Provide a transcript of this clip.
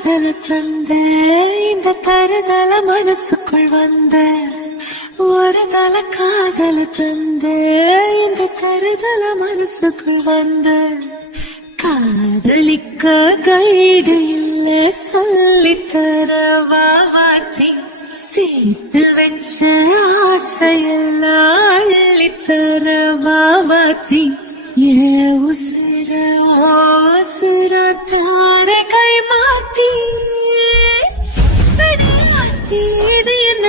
காதல தந்த இந்த தருதல மனசுக்குள் வந்த ஒரு தல காதல தந்த இந்த தருதல மனசுக்குள் வந்த காதலிக்க கைடு இல்ல சொல்லித்தர வாவாத்தி சேர்த்து வச்ச ஆசையெல்லாம் அள்ளித்தர வாவாத்தி ஏ உசிர உசிர தார கை மாத்தி இது என்ன